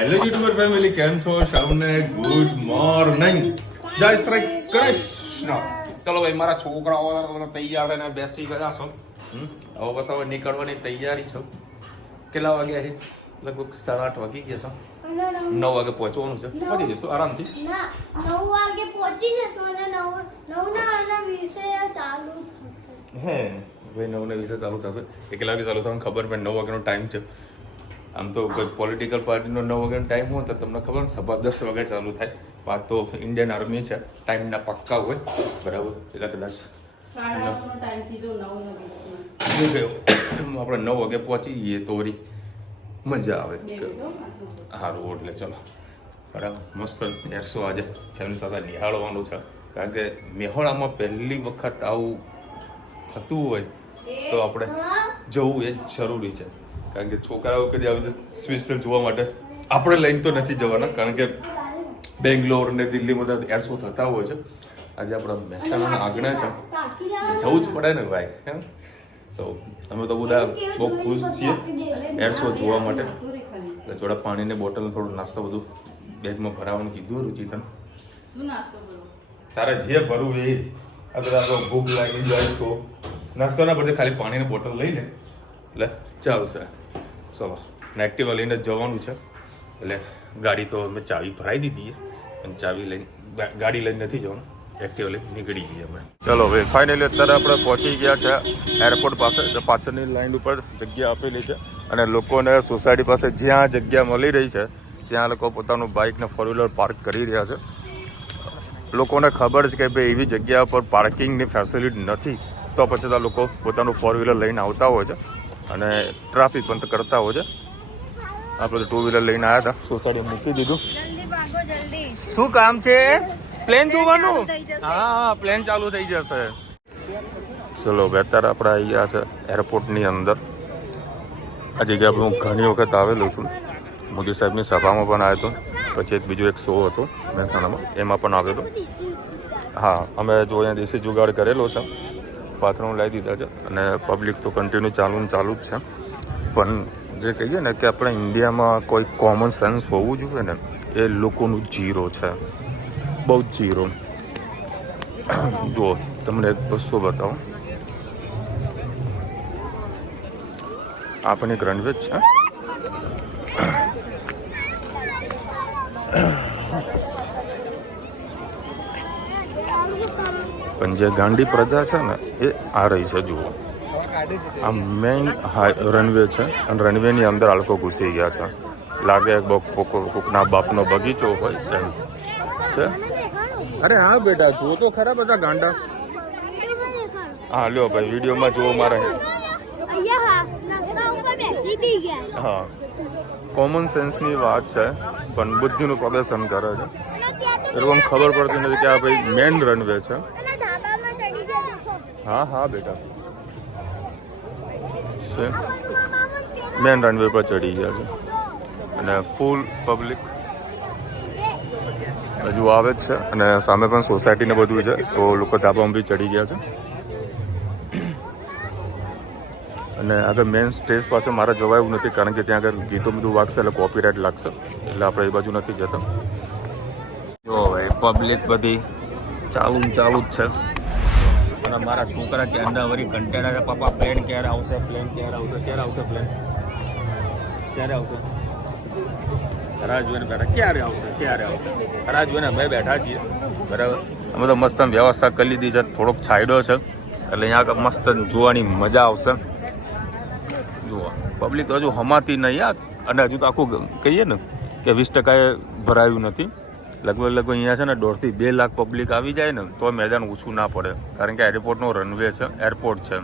Hello YouTuber family, કેમ છો? સૌને ગુડ મોર્નિંગ, જય શ્રી કૃષ્ણ. ચલો ભાઈ, મારા છોકરાઓ તૈયાર થઈને બેસી ગયા છો. હવે બસ હવે નીકળવાની તૈયારી છો. કેટલા વાગ્યા છે? લગભગ 8:30 વાગી ગયા છો. 9 વાગે પહોંચવાનું છે. પહોંચી જશું આરામથી. 9 વાગે પહોંચી જશું અને 9:20 ચાલુ થશે. હે ભાઈ, 9:20 ચાલુ થશે. કેટલા વાગે ચાલુ થવાનું ખબર પણ 9 વાગ્યાનો ટાઈમ છે. આમ તો કોઈ પોલિટિકલ પાર્ટીનો 9 વાગ્યાનો ટાઈમ હોય તો તમને ખબર ને, સભા 10 વાગે ચાલુ થાય. આ તો ઇન્ડિયન આર્મી છે, ટાઈમના પક્કા હોય બરાબર. એટલે કદાચ આપણે 9 વાગે પહોંચી જઈએ તો વળી મજા આવે. સારું, એટલે ચલો બરાબર. મસ્ત એરસો આજે ફેમિલી સાથે નિહાળવાનું છે, કારણ કે મેહોણામાં પહેલી વખત આવું થતું હોય તો આપણે જવું એ જ જરૂરી છે. કારણ કે છોકરાઓ કદી આવી સ્પેશિયલ જોવા માટે આપણે લઈને તો નથી જવાના, કારણ કે બેંગ્લોર ને દિલ્હીમાં બધા એરશો થતા હોય છે. આજે આપણા મહેસાણાના આંગણા છે, જવું જ પડે ને ભાઈ. એમ તો અમે તો બધા બહુ ખુશ છીએ એરશો જોવા માટે. એટલે થોડા પાણીની બોટલ, થોડું નાસ્તો બધું બેગમાં ભરાવાનું કીધું. રુચિતન તારે જે ભરવું એ, અગર આપણે ભૂખ લાગી જાય તો નાસ્તો ના પડે, ખાલી પાણીની બોટલ લઈ લે એટલે ચાલશે. ચલો, એક્ટિવા લઈને જવાનું છે. એટલે ગાડી તો અમે ચાવી ભરાઈ દીધી છે, અને ચાવી લઈને ગાડી લઈને નથી જવાનું, એક્ટિવા લઈને નીકળી જઈએ અમે. ચલો ભાઈ, ફાઇનલી અત્યારે આપણે પહોંચી ગયા છે એરપોર્ટ પાસે. પાછળની લાઈન ઉપર જગ્યા આપેલી છે, અને લોકોને સોસાયટી પાસે જ્યાં જગ્યા મળી રહી છે ત્યાં લોકો પોતાનું બાઇક ને 4 વ્હીલર પાર્ક કરી રહ્યા છે. લોકોને ખબર છે કે ભાઈ એવી જગ્યા પર પાર્કિંગની ફેસિલિટી નથી, તો પછી આ લોકો પોતાનું 4 વ્હીલર લઈને આવતા હોય છે અને ટ્રાફિક બંધ કરતા હોય છે. આપણે 2 વ્હીલર લઈને આવ્યા હતા, સોસાયટી મૂકી દીધું. શું કામ છે? પ્લેન જોવાનું? હા, પ્લેન ચાલુ થઈ જશે. ચલો, અત્યારે આપણે આવી ગયા છે એરપોર્ટની અંદર. આ જગ્યા પર હું ઘણી વખત આવેલો છું. મોદી સાહેબની સભામાં પણ આવ્યો હતો, પછી બીજો એક શો હતો મહેસાણામાં, એમાં પણ આવેલો. હા, અમે જો અહીંયા દેશી જુગાડ કરેલો છે, પાથરું લાવી દીધા છે, અને પબ્લિક તો કન્ટિન્યુ ચાલુ જ છે. પણ જે કહીએ ને કે આપણે ઇન્ડિયામાં કોઈ કોમન સેન્સ હોવું જોઈએ ને, એ લોકોનું જીરો છે, બહુ જ જીરો. જુઓ, તમને એક વસ્તુ બતાવો. આ પણ એક રનવે છે. પણ જે ગાંડી પ્રજા છે ને, એ આ રહી છે. જુઓ, આ મેઇન રનવે છે, અને રનવેની અંદર આ લોકો ઘૂસી ગયા છે. લાગે કોકના બાપનો બગીચો હોય એમ છે. અરે હા બેટા, જુઓ તો ખરા બધા ગાંડા. હા લ્યો ભાઈ, વિડીયોમાં જુઓ મારે. હા, કોમન સેન્સની વાત છે, પણ બુદ્ધિનું પ્રદર્શન કરે છે. એ લોકોને ખબર પડતી નથી કે આ ભાઈ મેઇન રનવે છે. હા હા બેટા, મેન રનવે પર ચડી ગયા છે, અને ફૂલ પબ્લિક હજુ આવે જ છે. અને સામે પણ સોસાયટીને બધું છે, તો લોકો ધાબામાં બી ચડી ગયા છે. અને આગળ મેઇન સ્ટેજ પાસે મારે જવા એવું નથી, કારણ કે ત્યાં આગળ ગીતો બધું વાગશે એટલે કોપીરાઇટ લાગશે, એટલે આપણે એ બાજુ નથી જતા. જો ભાઈ, પબ્લિક બધી ચાલુ જ છે. અને મારા છોકરા ત્યાં વળી કંટાળા છે, પપ્પા પ્લેન ક્યારે આવશે, પ્લેન ક્યારે આવશે, ક્યારે આવશે પ્લેન, ક્યારે આવશે? રાહ જોઈને બેઠા, ક્યારે આવશે, ક્યારે આવશે? રાહ જોઈને અમે બેઠા છીએ બરાબર. અમે તો મસ્ત વ્યવસ્થા કરી લીધી છે, થોડોક છાંયડો છે, એટલે અહીંયા મસ્ત જોવાની મજા આવશે. જુઓ, પબ્લિક તો હજુ હમાતી નહીં યાર. અને હજુ તો આખું કહીએ ને કે 20% ભરાયું નથી. લગભગ અહીંયા છે ને 1.5 થી 2 લાખ પબ્લિક આવી જાય ને તો મેદાન ઓછું ના પડે, કારણ કે એરપોર્ટનો રનવે છે, એરપોર્ટ છે.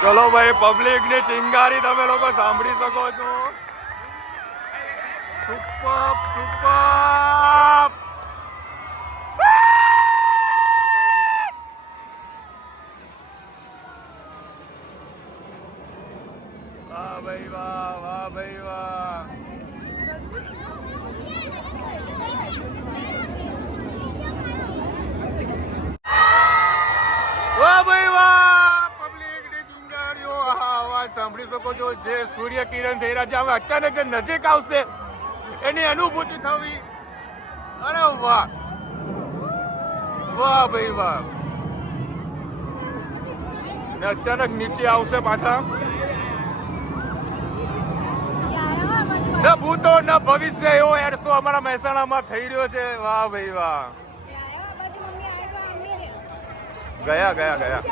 ચલો ભાઈ, પબ્લિકની ચિંગારી તમે લોકો સાંભળી શકો છો. Super super. વાહ ભાઈ વાહ, વાહ ભાઈ વાહ. વાહ ભાઈ વાહ, પબ્લિકની ચિંગારીઓ. આવા સાંભળી શકો છો જે સૂર્ય કિરણ થઈ રહ્યા છે હવે અચાનક જે નજીક આવશે એની અનુભૂતિ થવી. અરે વાહ વાહ ભાઈ વાહ. ને અચાનક નીચે આવશે પાછા. ન ભૂતો ન ભવિષ્ય એવો એર શો અમારા મહેસાણામાં થઈ રહ્યો છે. વાહ ભાઈ વાહ. ગયા ગયા ગયા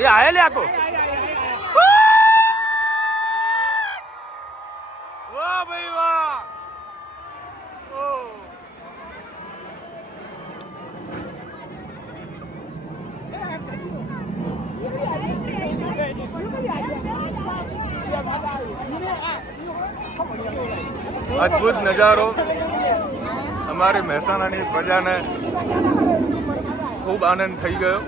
એ આયે લ્યા તો. વાહ ભાઈ વાહ. અદ્ભુત નજારો અમારી મહેસાણાની પ્રજાને ખૂબ આનંદ થઈ ગયો.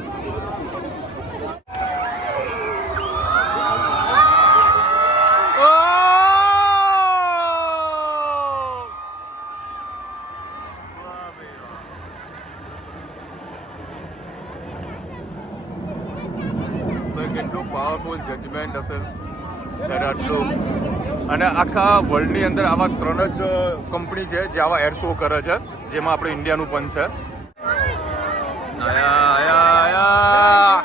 કેટલું પાવરફુલ જજમેન્ટ હશે ત્યારે આટલું. અને આખા વર્લ્ડની અંદર આવા 3 જ કંપની છે જે આવા એર શો કરે છે, જેમાં આપણે ઇન્ડિયાનું પણ છે. આયા આયા આયા.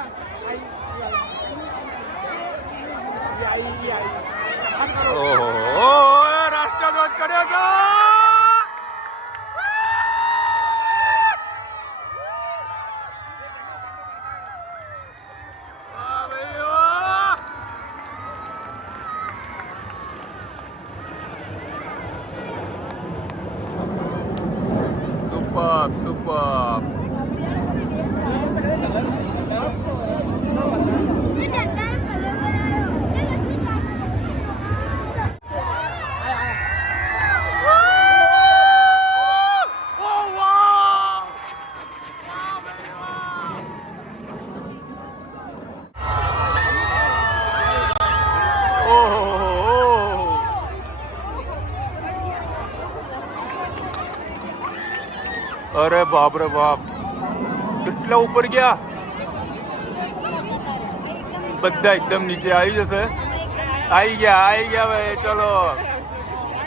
ઓહો રાષ્ટ્રધ્વજ કર્યો છે. Super. અરે બાપ રે બાપ, કેટલા ઉપર ગયા. બધા એકદમ નીચે આવી જશે. આવી ગયા ભાઈ. ચલો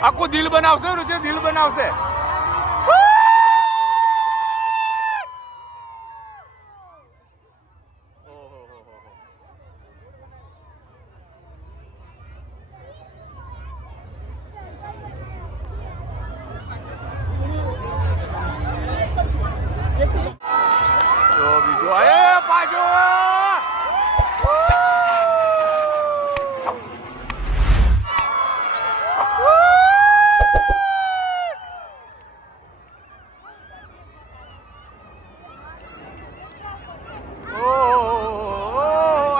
આખું દિલ બનાવશે. રુચિ દિલ બનાવશે. બીજો પાછો.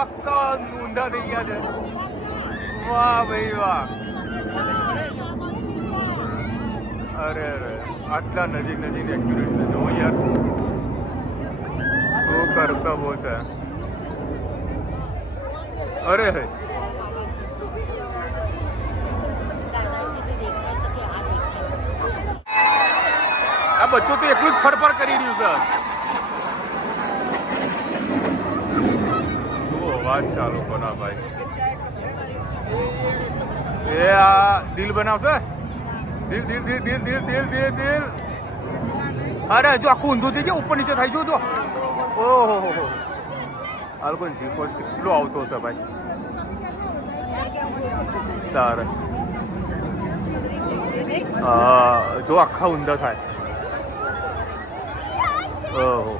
આખા ઊંધા થઈ ગયા છે. વાહ ભાઈ વાહ. અરે આટલા નજીક એક્યુરેટ છે. જો યાર શું કરતબો છે. અરે આ બચ્ચું તો એકલું જ ફરફર કરી રહ્યું છે. શું અવાજ ચાલુ કોના ભાઈ. એ આ દિલ બનાવશે. દિલ. અરે જો આખું ઊંધું થઈ ગયું. ઉપર નીચે થઈ ગયું. જો ઓહો આ લોકોને જીફોર્સ કેટલો આવતો હશે ભાઈ. તારે જો આખા ઊંધા થાય. ઓહો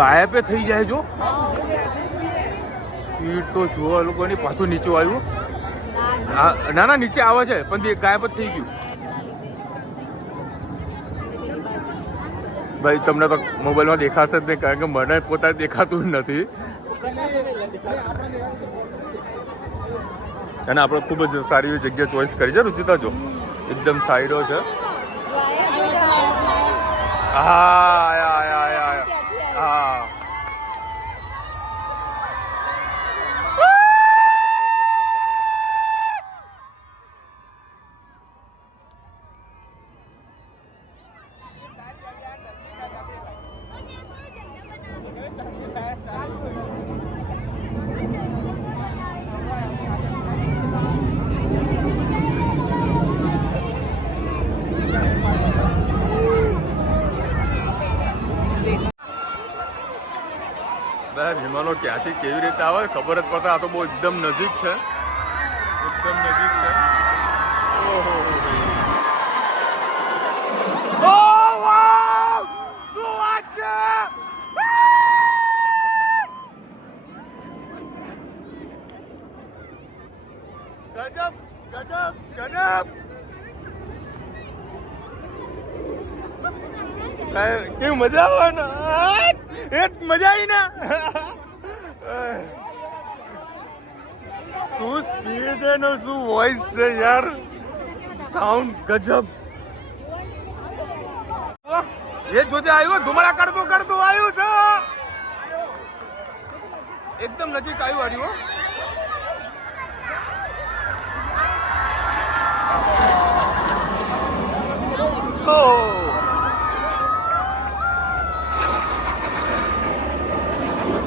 ગાયબ થઈ જાય. જો સ્પીડ તો જુઓ લોકોની. પાછું નીચે આવ્યું. ના નીચે આવે છે પણ ગાયબ જ થઈ ગયું. ભાઈ તમને તો મોબાઈલમાં દેખાશે જ નહીં, કારણ કે મને પોતા દેખાતું જ નથી. અને આપણે ખૂબ જ સારી એવી જગ્યા ચોઈસ કરી છે રુચિતા. જો એકદમ સાઈડો છે. હા વિમાનો ક્યાંથી કેવી રીતે આવે ખબર જ પડતા. આ તો બહુ એકદમ નજીક છે, એકદમ નજીક છે. ઓહો, ઓહ વાવ, શું વાત છે! ગજબ ગજબ ગજબ! કેવી મજા આવે ને, એ મજા આવી ને. શું સ્પીડ છે ને શું વોઇસ છે યાર, સાઉન્ડ ગજબ. એ જોજે આવ્યો, ધુમાડા કરતો કરતો આવ્યું છે, એકદમ નજીક આવ્યું આવ્યું.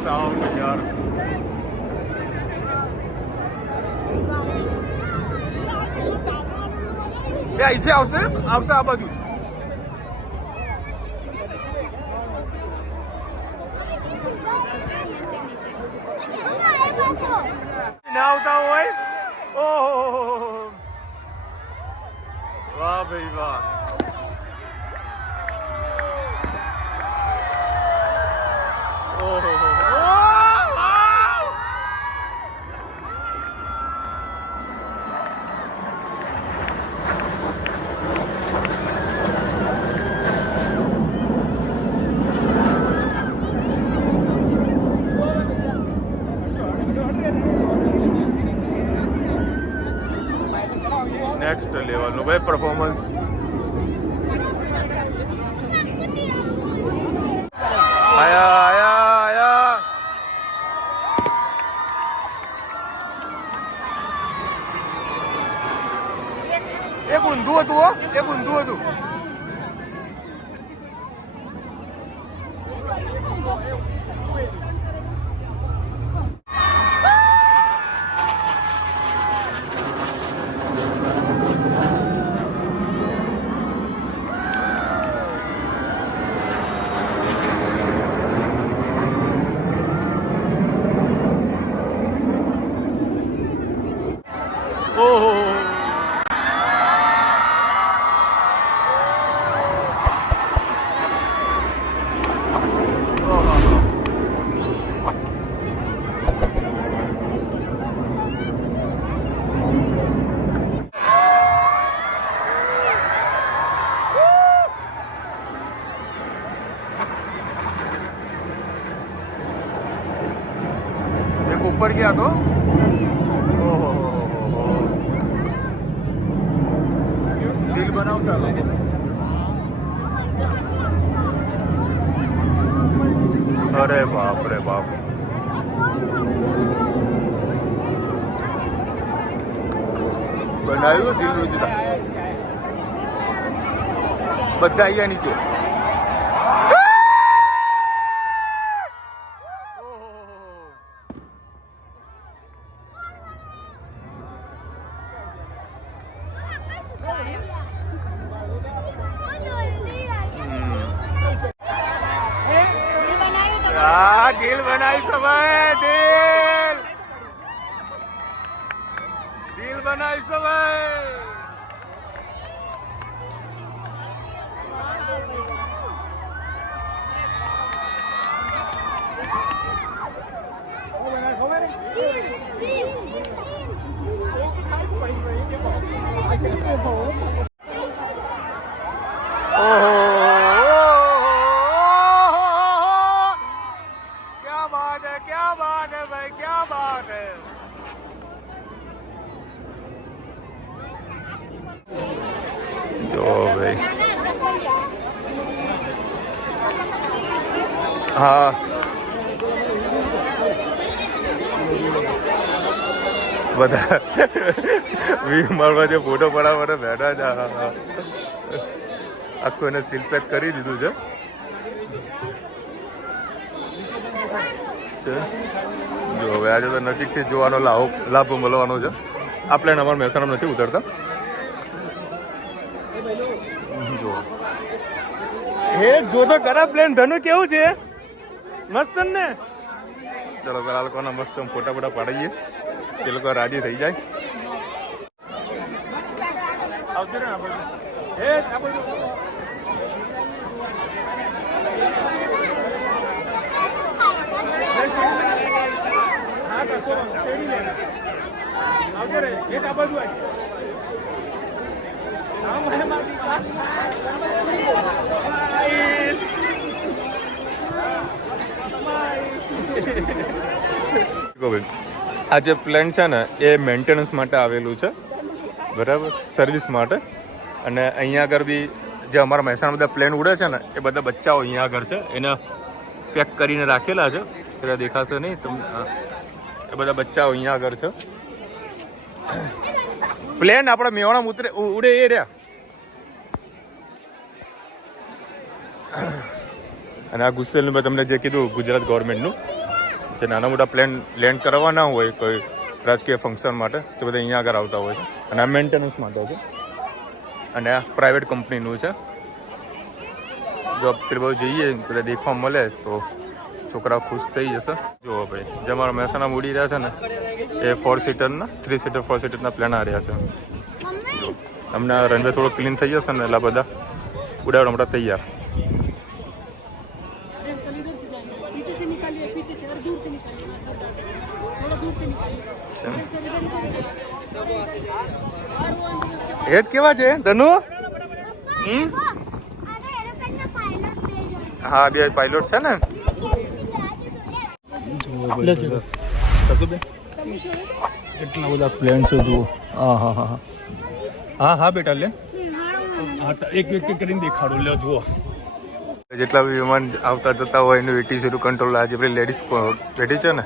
સાઉન્ડ યાર. એ અહીંથી આવશે આવશે આ બાજુ જ. ના આવતા હોય. ઓહો, વાહ ભાઈ વાહ. ઓહો, નેક્સ્ટ લેવલનું ભાઈ પરફોર્મન્સ. આયા આયા આયા. એક ઊંધું હતું હો, એક ઊંધું હતું. ઓહો, એક ઉપર ગયા તો. ઓહો, દિલ બનાવતા લોકો. અરે બાપ રે બાપ. બનાવ્યું દિલનું જ. બધા અહીંયા નીચે. દિલ બનાવી સવાય, દિલ દિલ બનાવી સવાય. જો ભાઈ, હા બધા મારવા જે ફોટો પડાવવા માટે બેઠા છે. આખું એને સીલ પેક કરી દીધું છે. છે. જો હવે આજે તો નજીકથી જોવાનો લાભ મળવાનો છે. આ પ્લેન અમારા મહેસાણા નથી ઉતરતા. જો જો તો ખરા પ્લેન ધનુ કેવું છે, મસ્ત ને. ચલો પેલા લોકોના મસ્ત ફોટા ફોટા પાડીએ, એ લોકો રાજી થઈ જાય. આ જે પ્લેન છે ને એ મેન્ટેનન્સ માટે આવેલું છે, બરાબર, સર્વિસ માટે. અને અહીંયા આગળ બી જે અમારા મહેસાણા બધા પ્લેન ઉડે છે ને એ બધા બચ્ચાઓ અહીંયા આગળ છે, એને પેક કરીને રાખેલા છે. એટલે દેખાશે નહીં તમને. એ બધા બચ્ચાઓ અહીંયા આગળ છે. પ્લેન આપણા મેવાડા ઉડે એ રહ્યા. અને આ ગુસ્સેલનું મેં તમને જે કીધું ગુજરાત ગવર્મેન્ટનું, જે નાના મોટા પ્લેન લેન્ડ કરવાના હોય કોઈ રાજકીય ફંક્શન માટે તો બધા અહીંયા આગળ આવતા હોય છે. અને આ મેન્ટેનન્સ માટે છે. અને આ પ્રાઇવેટ કંપનીનું છે. જો ફિર બહુ જઈએ બધા દેખવા મળે તો છોકરા ખુશ થઈ જશે. જુઓ ભાઈ, જે અમારા મહેસાણા ઉડી રહ્યા છે ને એ 4 સીટરના 3 સીટર 4 સીટરના પ્લેન આ રહ્યા છે. તમને રનવે થોડો ક્લીન થઈ જશે ને એટલે બધા ઉડાવવા હમણાં તૈયાર. એ જ કેવા છે ધનુ? હા, બે પાયલોટ છે ને. કેટલા બધા પ્લેન છે જુઓ. હા હા હા હા હા બેટા લે. હા, એક એક કરીને દેખાડો. લે જુઓ, જેટલા બી વિમાન આવતા જતા હોય એનું ATC કંટ્રોલ આજે પેલી લેડીઝ બેઠી છે ને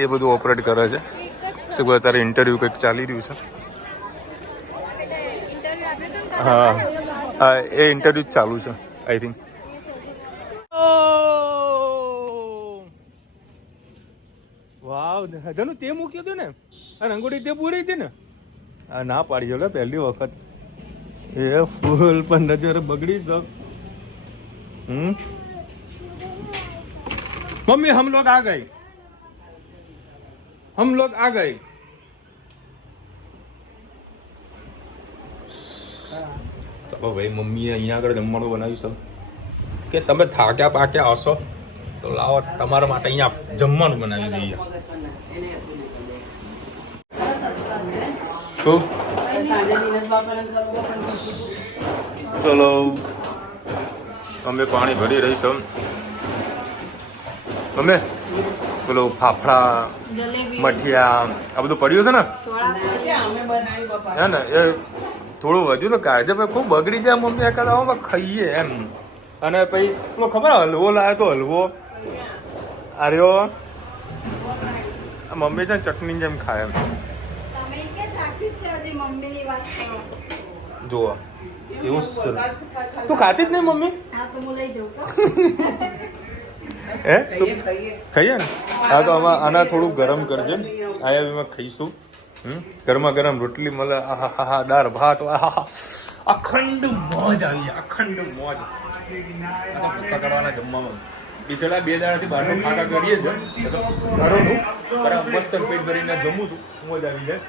એ બધું ઓપરેટ કરે છે. શું અત્યારે ઇન્ટરવ્યુ કંઈક ચાલી રહ્યું છે. હા હા, એ ઇન્ટરવ્યુ જ ચાલુ છે આઈ થિંક. વાવ ધનુ, તે મૂક્યું હતું ને આ રંગોળી તે પૂરી હતી ને. આ ના પાડી જો પહેલી વખત. એ ફૂલ પણ નજર બગડી સબ. मम्मी हम लोग आ गए, हम लोग आ गए. ચલો ભાઈ, મમ્મીએ અહીંયા આગળ જમવાનું બનાવ્યું છે કે તમે થાક્યા પાક્યા હશો તો લાવો તમારા માટે અહીંયા જમવાનું બનાવી દઈએ. શું? ચલો અમે પાણી ભરી રહી છે. અમે પેલો ફાફડા મઠિયા આ બધું પડ્યું છે ને હે ને, એ થોડું વધ્યું ને કાઢે ભાઈ ખૂબ બગડી જાય. મમ્મી એકાદ ખાઈએ એમ. અને પછી પેલો ખબર હલવો લાવ્યો તો હલવો આર્યો મમ્મી છે ને ચટણી જેમ ખાય એમ. જુઓ એવું તું ખાતી જ નહીં મમ્મી? હે ખાઈએ ને. હા તો આના થોડું ગરમ કરજે. આયા એમાં ખાઈશું. ગરમા ગરમ રોટલી મળે. આહા હા, દાળ ભાત, આહા અખંડ મોજ આવી. અખંડ મોજ. ભૂક્કા કાઢવાના જમવામાં બિચડા 2 દાડાથી બહારનું ખાકા કરીએ છે તો ઘરોનું બરાબર મસ્ત પેટ ભરીને જમું છું. મોજ આવી જાય.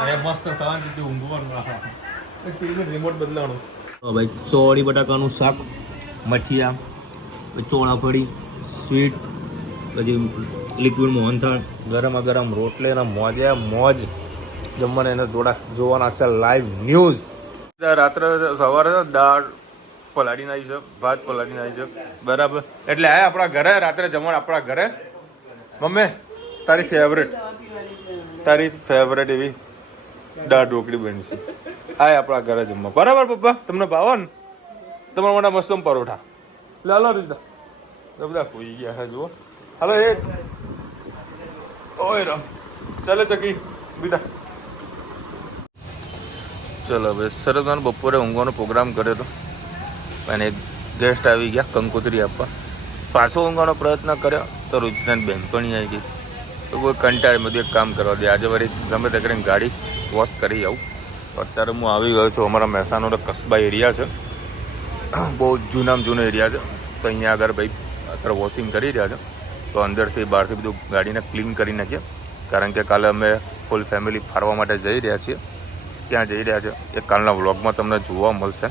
અને મસ્ત શાંતિથી ઊંઘવાનું. રિમોટ બદલાવાનું. ભાઈ ચોળી બટાકાનું શાક, મઠિયા, ચોળાફળી, સ્વીટ, પછી લિક્વિડ મોહનથાળ, ગરમા ગરમ રોટલી અને મોજે મોજ જમવાના. એને જોવાના છે લાઈવ ન્યૂઝ. રાત્રે સવારે દાળ પલાળીને આવી છે, ભાત પલાળીને આવી છે, બરાબર. એટલે આ આપણા ઘરે રાત્રે જમવાનું આપણા ઘરે. મમ્મી તારી ફેવરેટ એવી દાળ ઢોકળી બનશે. આ આપણા ઘરે જમવા, બરાબર પપ્પા? તમને ભાવે ને? તમારા માટે મસ્ત પરોઠા લાલો દીધા. બધા ખોઈ ગયા છે જુઓ. હાલો એક ઓય રામ. ચાલે ચકી દીધા. ચલો હવે સરસ બપોરે ઊંઘવાનો પ્રોગ્રામ કર્યો હતો અને એક ગેસ્ટ આવી ગયા કંકોત્રી આપવા. પાછો ઊંઘવાનો પ્રયત્ન કર્યો તો રુચિતાની બહેનપણી આવી ગઈ. તો કોઈ કંટાળે બધું એક કામ કરવા દે, આજે વળી ગમે તે કરીને ગાડી વોશ કરી આવું. અત્યારે હું આવી ગયો છું અમારા મહેસાણાનો કસ્બા એરિયા છે, બહુ જૂનામાં જૂનો એરિયા છે. તો અહીંયા આગળ ભાઈ અત્યારે વોશિંગ કરી રહ્યા છે. તો અંદરથી બહારથી બધું ગાડીને ક્લીન કરી નાખીએ, કારણ કે કાલે અમે ફૂલ ફેમિલી ફરવા માટે જઈ રહ્યા છીએ. ક્યાં જઈ રહ્યા છે એ કાલના વ્લોગમાં તમને જોવા મળશે.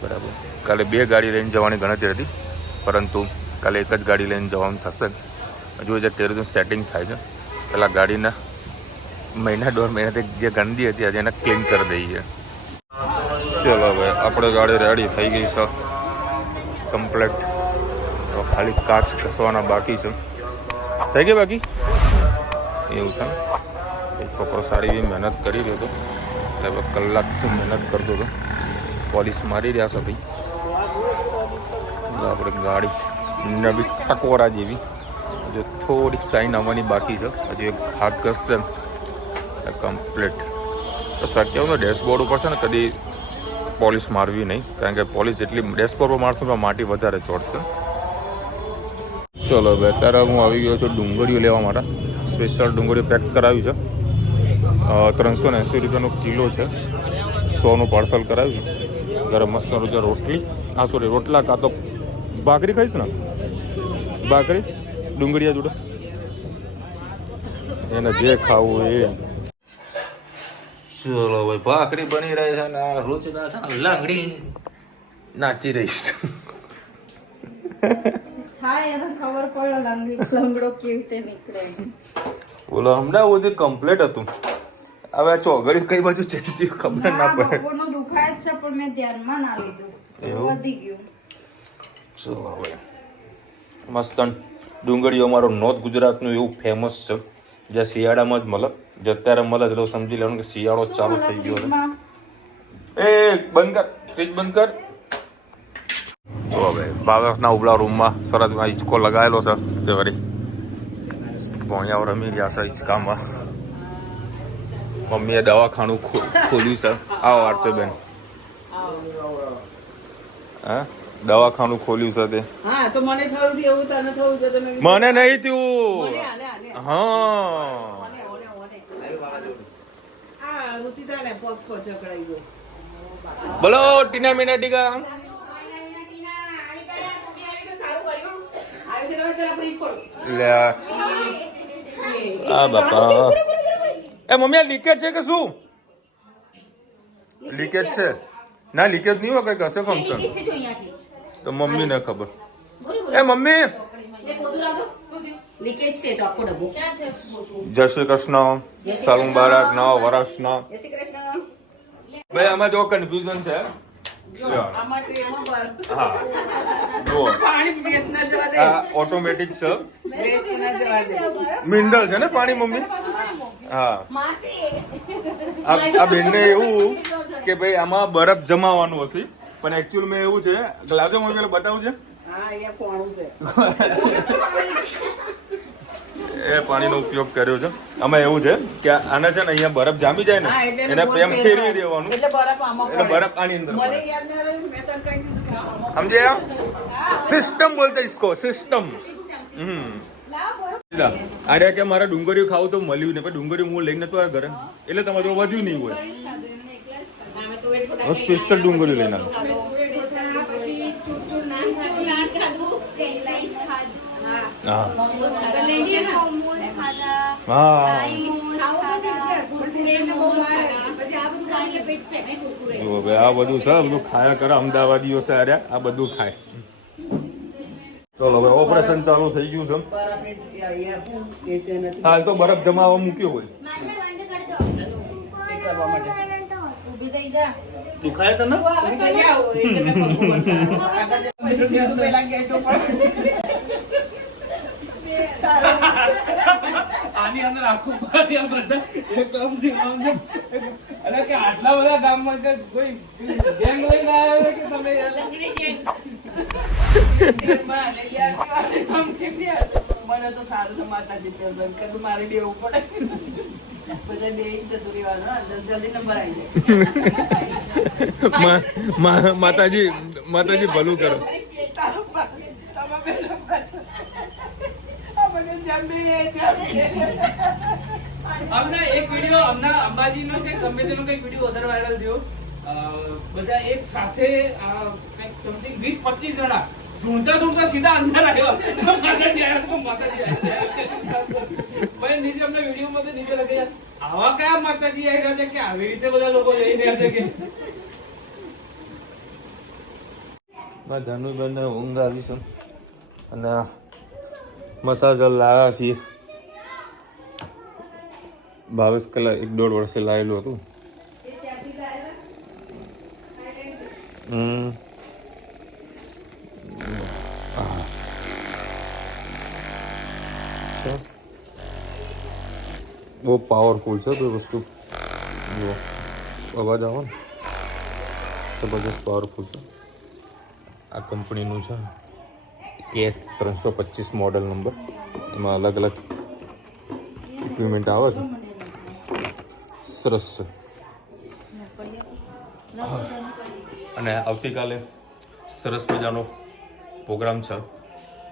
બરાબર, કાલે 2 ગાડી લઈને જવાની ગણતરી હતી, પરંતુ કાલે એક જ ગાડી લઈને જવાનું થશે. હજુ જે તે રીતનું સેટિંગ થાય છે. પહેલાં ગાડીના મહિના 1.5 મહિનાથી જે ગંદી હતી આજે એને ક્લીન કરી દઈએ. ચલો ભાઈ, આપણે ગાડી રેડી થઈ ગઈ છે કમ્પ્લીટ. તો ખાલી કાચ ઘસવાના બાકી છે. થઈ ગઈ બાકી એવું છે. એ છોકરો સારી એવી મહેનત કરી રહ્યો હતો, એટલે કલાકથી મહેનત કરતો હતો. પોલિશ મારી રહ્યા છે ભાઈ. આપણે ગાડી નવી ટકોરા જેવી, હજુ થોડીક સાઈન આવવાની બાકી છે. હજુ એક હાથ ઘસશે કમ્પ્લીટ. તો શક્ય હોય તો ડેશબોર્ડ ઉપર છે ને કદી પોલિશ મારવી નહીં, કારણ કે પોલિશ જેટલી ડેશબોર્ડ પર મારશું તો માટી વધારે ચોટશે. ચલો ભાઈ, અત્યારે હું આવી ગયો છું ડુંગળીઓ લેવા માટે. સ્પેશિયલ ડુંગળીઓ પેક કરાવી છે. 380 રૂપિયાનો કિલો છે. 100નું પાર્સલ કરાવ્યું છે. ત્યારે મસ્ત રૂપિયા રોટલી, સોરી રોટલા કાં તો ભાખરી ખાઈશ ને, ભાખરી ડુંગળીયા જોડે એને જે ખાવું એ. ચલો ભાઈ, ભાખરી બની રહી છે ને રોજના છે ને લંગડી નાચી રહી છે. બોલો, હમણાં બધું કમ્પ્લીટ હતું. હવે આ ચોગડી કઈ બાજુ ચેન્જ ખબર ના પડે. દુખાય છે પણ મેં ધ્યાનમાં ના લીધું, વધી ગયું. ચલો ભાઈ, મસ્ત ડુંગળીઓ અમારો નોર્થ ગુજરાતનું એવું ફેમસ છે, જે શિયાળામાં જ મળે. જે અત્યારે મળે એટલે સમજી લેવાનું કે શિયાળો ચાલુ થઈ ગયો છે. એ બંધ કર, ફ્રીજ બંધ કર. તો હવે બાળકના ઉપલા રૂમમાં સરસ હિંચકો લગાવેલો છે. તે વળી ભોણિયાઓ રમી રહ્યા છે હિંચકામાં. મમ્મીએ દવાખાનું ખોલ્યું છે. આવો આરતી બેન, હા દવાખાનું ખોલ્યું છે તે. હા તો મને થયું હતું એવું, તને થયું છે તો મને નહીં થયું. હા રુચિતાને પગ પચકડાઈ ગયો. બોલો ટીના મિનાટીકા. લે આ બાપા, એ મમ્મી આ લીકેજ છે કે શું? લીકેજ છે ના, લીકેજ નહીં હોય, કઈક હશે ફંક્શન. તો મમ્મી ને ખબર. એ મમ્મી જય શ્રી કૃષ્ણ, સાલ મુબારક, નવા વર્ષના. ભાઈ આમાં જો કન્ફ્યુઝન છે. હા જો આ ઓટોમેટિક છે, મિનરલ છે ને પાણી મમ્મી. હા આ બેનને એવું કે ભાઈ આમાં બરફ જમાવાનું હશે, પણ એકચ્યુઅલ મેં એવું છે. લાવજો મમ્મી પેલું બતાવું છે. એ પાણીનો ઉપયોગ કર્યો છે. આમાં એવું છે કે આને છે ને અહીંયા બરફ જામી જાય ને એને એમ ફેરવી દેવાનું, એટલે બરફ આની અંદર સમજે. સિસ્ટમ બોલતા ઇસકો, સિસ્ટમ. અરે કે મારે ડુંગળીઓ ખાવું તો મળ્યું ને, પણ ડુંગળીઓ હું લઈને તો આ ઘરે, એટલે તમારે તો વધ્યું નહીં હોય. સ્પેશિયલ ડુંગળીઓ લઈને આ બધું છે, બધું ખાયા કરે. અમદાવાદીઓ છે અરે આ બધું ખાય. ચલો હવે ઓપરેશન ચાલુ થઈ ગયું છે. હાલ તો બરફ જમાવા મૂક્યો હોય. દુખાય તને? આની અંદર આખું પાણી બધા એકદમ સમજો. એટલે કે આટલા બધા ગામમાં કોઈ ગેંગ લઈને આવ્યો કે તમે મને તો સારું છે માતાજી કે મારે દેવું પડે. બધા બે જતું રહેવાનું, જલ્દી નંબર આવી જાય. માતાજી ભલું કરો. અમને એક વિડીયો અંબાજીનો કે ગમે તેનો કંઈક વિડીયો વધારે વાયરલ થયો. બધા એક સાથે કંઈક સમથિંગ 20-25 જણા ઢૂંઢતા સીધા અંદર આવ્યા. માતાજી આવ્યા, માતાજી આવ્યા. ભાઈ નીચે અમને વિડીયોમાં તો નીચે લખે યાર આવા કયા માતાજી આવી રહ્યા છે કે આવી રીતે બધા લોકો જઈ રહ્યા છે કે ધનુબેનને ઊંઘ આવી છે અને મસાજર લાવ્યા છીએ. 22 કલાક 1-1.5 વર્ષે લાવેલું હતું. બહુ પાવરફુલ છે કોઈ વસ્તુ. જુઓ અવાજ આવો ને જબરજસ્ત પાવરફુલ છે. આ કંપનીનું છે K325 મોડલ નંબર. એમાં અલગ અલગ ઇક્વિપમેન્ટ આવે છે. સરસ છે. અને આવતીકાલે સરસ મજાનો પ્રોગ્રામ છે.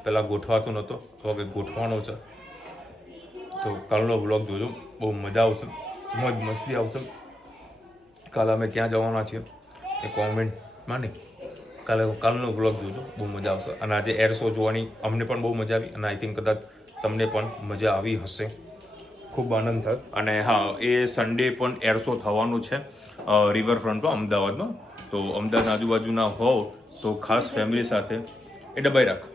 પહેલાં ગોઠવાતો નહોતો, તો હવે ગોઠવાનો છે. તો કાલનો બ્લોગ જોજો, બહુ મજા આવશે, મોજ મસ્તી આવશે. કાલે અમે ક્યાં જવાના છીએ એ કોમેન્ટમાં નહીં, કાલનો બ્લોગ જોજો, બહુ મજા આવશે. અને આજે એર શો જોવાની અમને પણ બહુ મજા આવી અને આઈ થિંક કદાચ તમને પણ મજા આવી હશે. ખૂબ આનંદ થયો. અને હા, એ સન્ડે પણ એર શો થવાનું છે રિવરફ્રન્ટમાં અમદાવાદમાં. તો અમદાવાદ આજુબાજુના હોવ તો ખાસ ફેમિલી સાથે એ ડબાઈ રાખ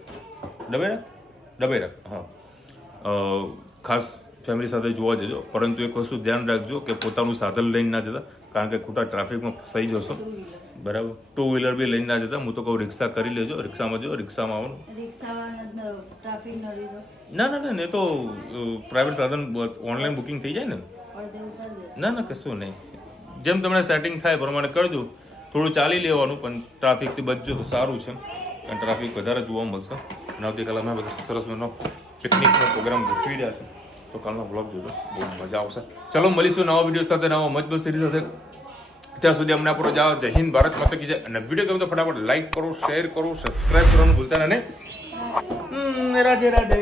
હા, ખાસ ફેમિલી સાથે જોવા જજો. પરંતુ એક વસ્તુ ધ્યાન રાખજો કે પોતાનું સાધન લઈને ના જતા, કારણ કે ખોટા ટ્રાફિકમાં ફસાઈ જશો. બરાબર, 2 વ્હીલર બી લઈને ના જતા. હું તો કહું રિક્ષા કરી લેજો, રિક્ષામાં જો, રિક્ષામાં આવવાનું. ના એ તો પ્રાઇવેટ સાધન ઓનલાઈન બુકિંગ થઈ જાય ને. ના કશું નહીં, જેમ તમને સેટિંગ થાય પ્રમાણે કરજો. થોડું ચાલી લેવાનું, પણ ટ્રાફિકથી બચજો તો સારું છે, કારણ ટ્રાફિક વધારે જોવા મળશે. અને આવતીકાલે અમે બધા સરસ મજાનો પિકનિકનો પ્રોગ્રામ ગોઠવી રહ્યા છે. તો કાલનો બ્લોગ જોજો, બહુ મજા આવશે. ચલો મળીશું નવા વિડીયો સાથે, નવા મજબૂત સિરીઝ સાથે. ત્યાં સુધી અમને આપણો જાઓ. જય હિન્દ, ભારત માતા કી જય. અને વિડીયો ગમે તો ફટાફટ લાઈક કરો, શેર કરો, સબસ્ક્રાઇબ કરવાનું ભૂલતા નહીં. રાધે રાધે.